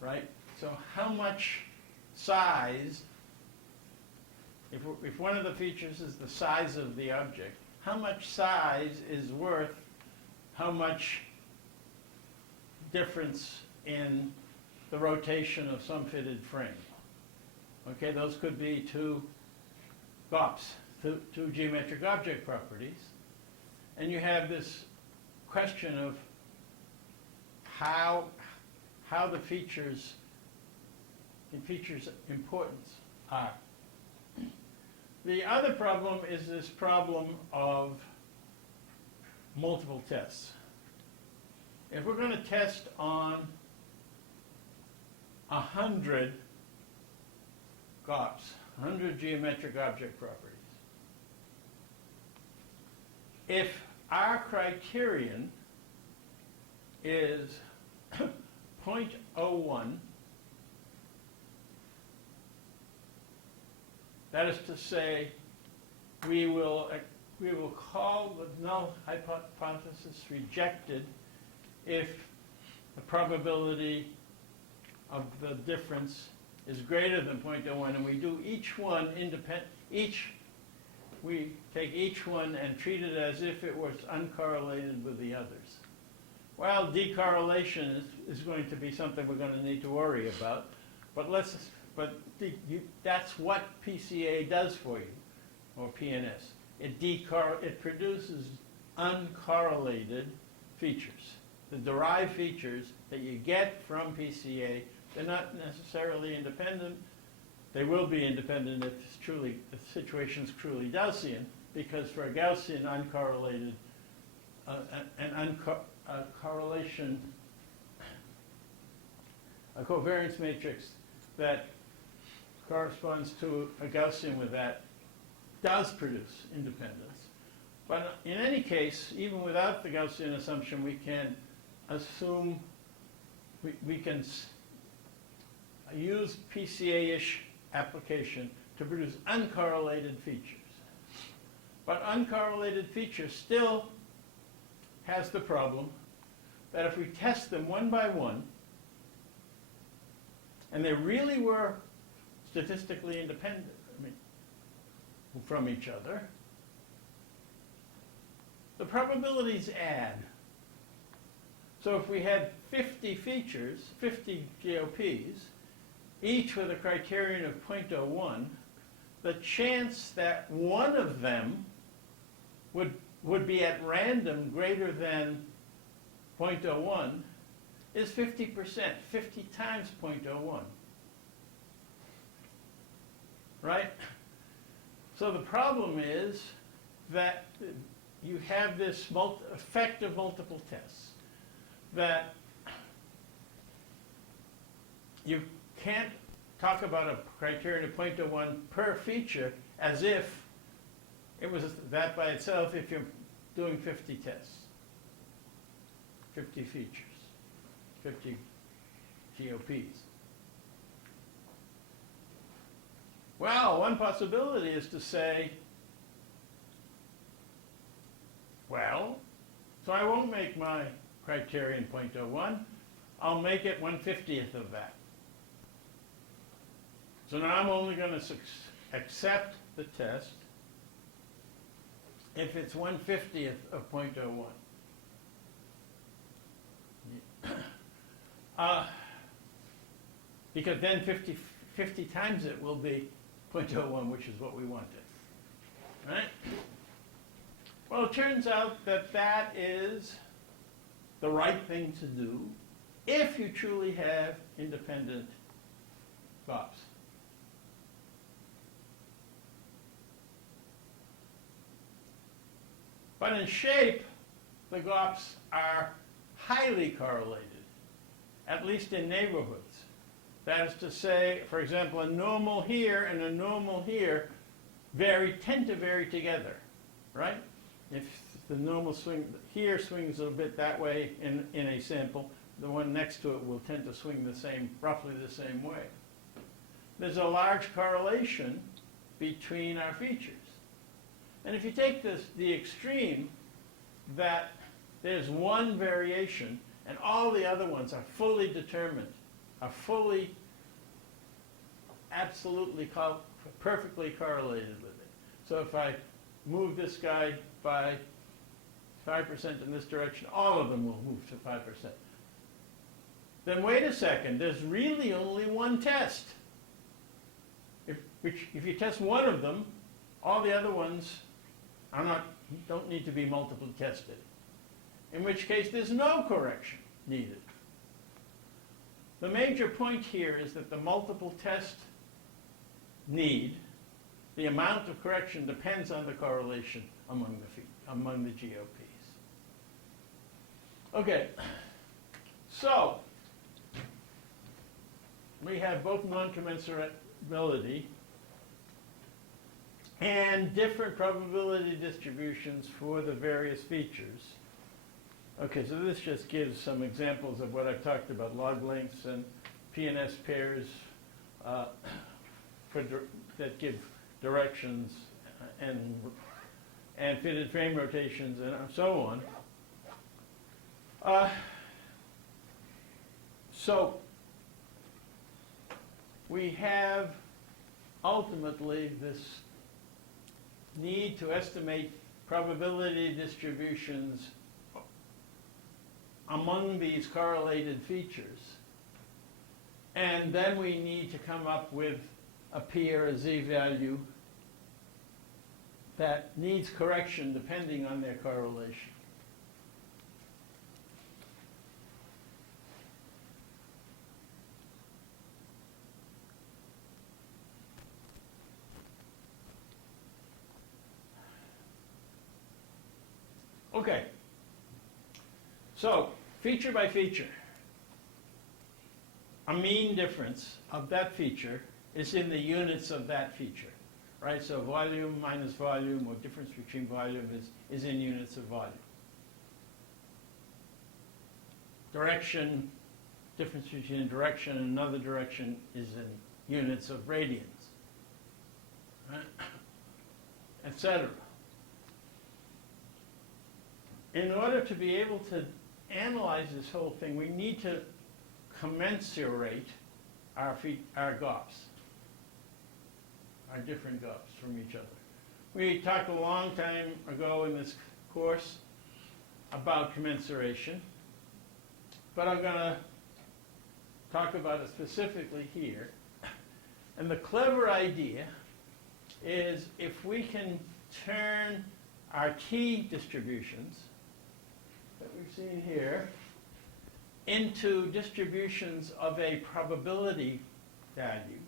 right? So how much size, if one of the features is the size of the object, how much size is worth how much difference in the rotation of some fitted frame? Okay, those could be two GOPs, two geometric object properties. And you have this question of how the features importance are. The other problem is this problem of multiple tests. If we're going to test on 100 GOPs, 100 geometric object properties, if our criterion is 0.01, that is to say, we will call the null hypothesis rejected if the probability of the difference is greater than 0.01, and we do each one we take each one and treat it as if it was uncorrelated with the others. Well, decorrelation is going to be something we're going to need to worry about, but that's what PCA does for you, or PNS. It produces uncorrelated features. The derived features that you get from PCA, they're not necessarily independent. They will be independent if the situation's truly Gaussian, because for a Gaussian uncorrelated, correlation, a covariance matrix that corresponds to a Gaussian with that does produce independence. But in any case, even without the Gaussian assumption, we can assume, we can use PCA-ish application to produce uncorrelated features. But uncorrelated features still has the problem that if we test them one by one, and they really were statistically independent from each other, the probabilities add. So if we had 50 features, 50 GOPs, each with a criterion of 0.01, the chance that one of them would be at random greater than 0.01 is 50%, 50 times 0.01. Right? So the problem is that you have this effective multiple tests that you can't talk about a criterion of 0.01 per feature as if it was that by itself if you're doing 50 tests, 50 features, 50 GOPs. Well, one possibility is to say, well, so I won't make my criterion 0.01, I'll make it 1/50th of that. So now I'm only going to accept the test if it's 1/50th of 0.01. Because then 50 times it will be 0.01, which is what we wanted. Right? Well, it turns out that that is the right thing to do if you truly have independent GOPs. But in shape, the GOPs are highly correlated, at least in neighborhoods. That is to say, for example, a normal here and a normal here tend to vary together, right? If the normal here swings a bit that way in a sample, the one next to it will tend to swing roughly the same way. There's a large correlation between our features. And if you take the extreme that there's one variation and all the other ones are fully determined, are fully, absolutely, perfectly correlated with it. So if I move this guy by 5% in this direction, all of them will move to 5%. Then wait a second, there's really only one test. If you test one of them, all the other ones don't need to be multiple tested. In which case, there's no correction needed. The major point here is that the multiple test need the amount of correction depends on the correlation among the GOPs. Okay, so we have both non-commensurability and different probability distributions for the various features. Okay, so this just gives some examples of what I've talked about, log lengths and P&S pairs that give directions and fitted frame rotations and so on. So we have ultimately this need to estimate probability distributions among these correlated features. And then we need to come up with a P or a Z value that needs correction depending on their correlation. Okay, so feature by feature, a mean difference of that feature is in the units of that feature, right? So volume minus volume, or difference between volume, is in units of volume. Direction, difference between direction and another direction is in units of radians, right? Etc. In order to be able to analyze this whole thing, we need to commensurate our GOPs, our different GOPs from each other. We talked a long time ago in this course about commensuration, but I'm going to talk about it specifically here. And the clever idea is if we can turn our T distributions that we've seen here into distributions of a probability value.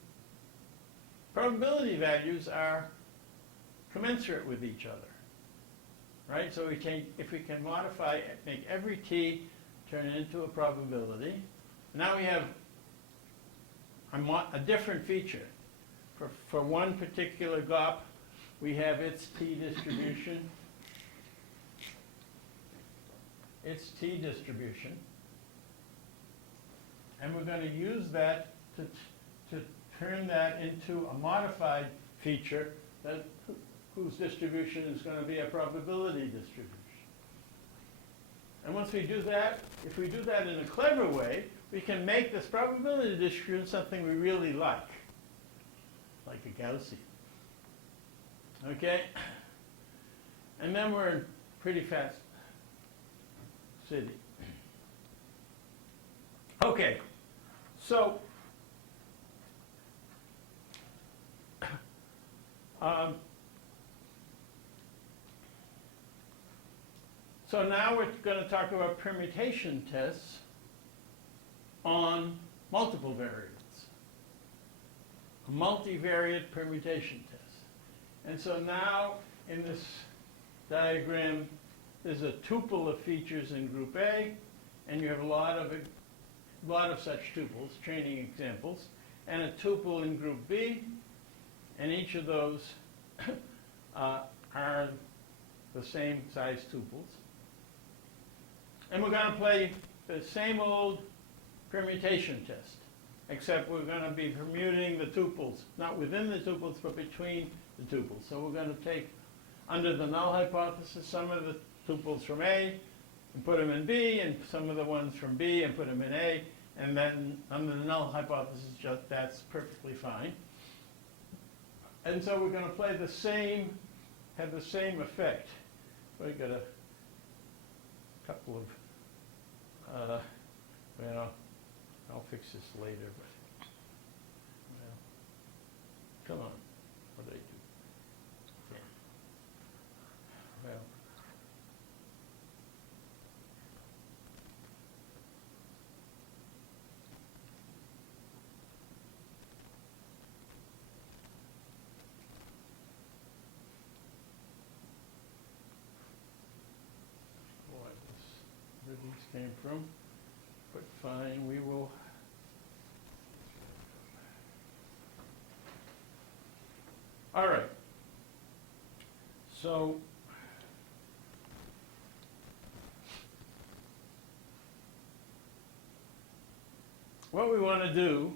Probability values are commensurate with each other, right? So if we can modify, make every T turn it into a probability, now we have a different feature. For one particular GOP, we have its T distribution, and we're going to use that to turn that into a modified feature whose distribution is going to be a probability distribution. And once we do that, if we do that in a clever way, we can make this probability distribution something we really like a Gaussian. Okay? And then we're in pretty fast city. Okay, so so now we're going to talk about permutation tests on multiple variables, a multivariate permutation test. And so now in this diagram, there's a tuple of features in group A, and you have a lot of such tuples, training examples, and a tuple in group B, and each of those are the same size tuples. And we're going to play the same old permutation test, except we're going to be permuting the tuples, not within the tuples, but between the tuples. So we're going to take, under the null hypothesis, some of the tuples from A and put them in B, and some of the ones from B and put them in A, and then under the null hypothesis, that's perfectly fine. And so we're going to play have the same effect. We've got a couple of, well, I'll fix this later, but, well, come on, what did I do? Yeah. Well, came from, but fine, we will. All right. So what we want to do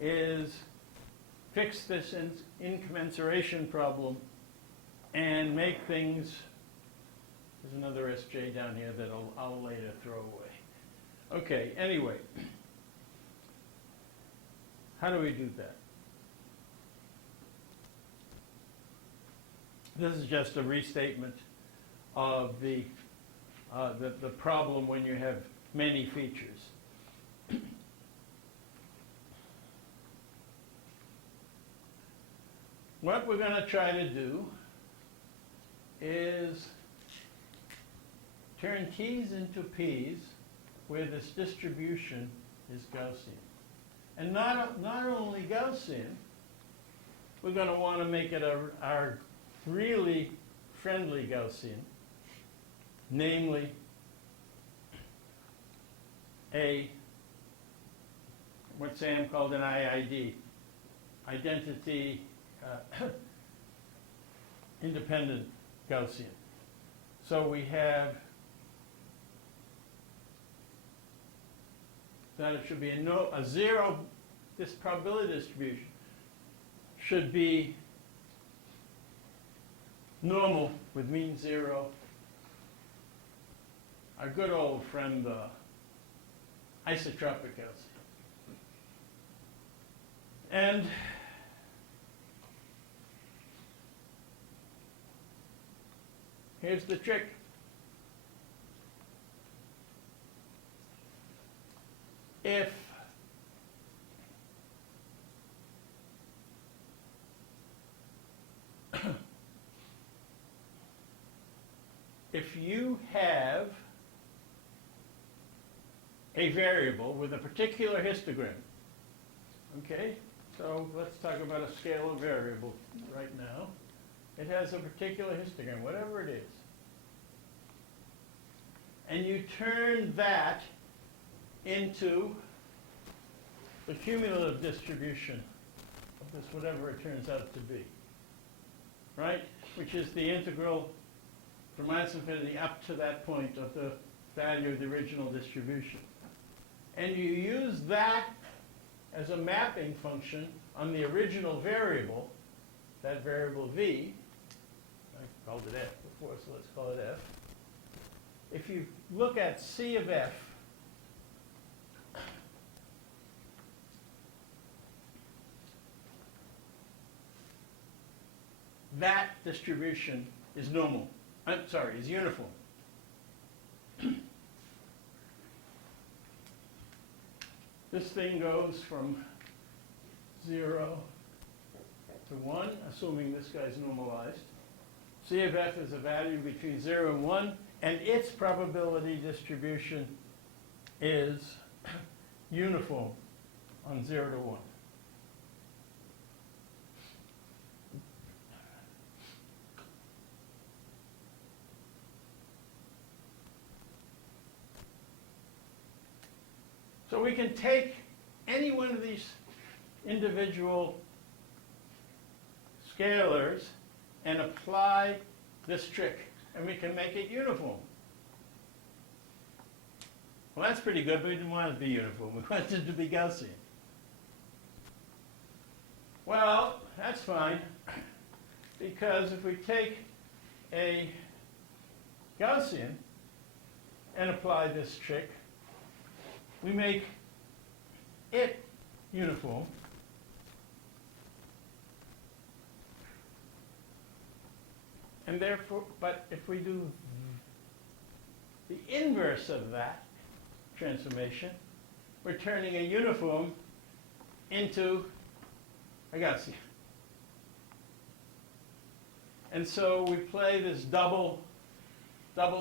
is fix this incommensuration problem and make things, there's another SJ down here that I'll later throw away. Okay, anyway, how do we do that? This is just a restatement of the problem when you have many features. What we're going to try to do is turn T's into P's where this distribution is Gaussian. And not only Gaussian, we're going to want to make it our really friendly Gaussian, namely what Sam called an IID, identity independent Gaussian. So we have that it should be a zero, this probability distribution should be normal with mean zero. Our good old friend, isotropic Gaussian. And here's the trick. If you have a variable with a particular histogram, okay? So let's talk about a scalar variable right now. It has a particular histogram, whatever it is. And you turn that into the cumulative distribution of this, whatever it turns out to be, right? Which is the integral from minus infinity up to that point of the value of the original distribution. And you use that as a mapping function on the original variable, that variable v. I called it f before, so let's call it f. If you look at C of f, that distribution is normal. I'm sorry, is uniform. This thing goes from 0 to 1, assuming this guy's normalized. C of f is a value between 0 and 1, and its probability distribution is uniform on 0 to 1. So we can take any one of these individual scalars and apply this trick, and we can make it uniform. Well, that's pretty good, but we didn't want it to be uniform. We wanted it to be Gaussian. Well, that's fine, because if we take a Gaussian and apply this trick, we make it uniform. And therefore, but if we do the inverse of that transformation, we're turning a uniform into a Gaussian. And so we play this double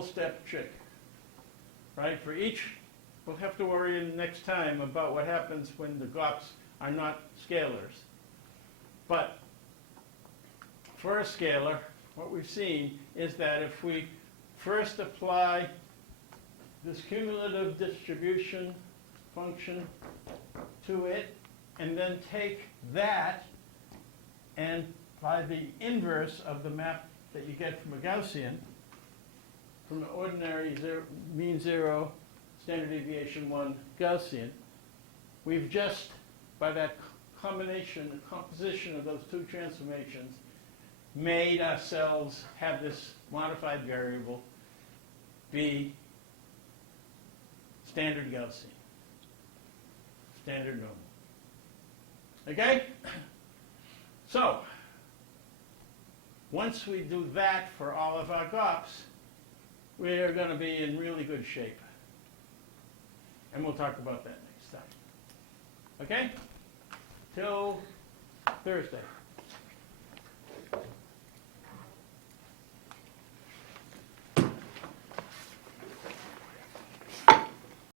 step trick, right? For each, we'll have to worry next time about what happens when the GOPs are not scalars. But for a scalar, what we've seen is that if we first apply this cumulative distribution function to it, and then take that and by the inverse of the map that you get from a Gaussian, from an ordinary zero, mean zero, standard deviation 1 Gaussian, we've just, by that combination, the composition of those two transformations, made ourselves have this modified variable be standard Gaussian, standard normal. Okay? So, once we do that for all of our GOPs, we're going to be in really good shape. And we'll talk about that next time. Okay? Till Thursday.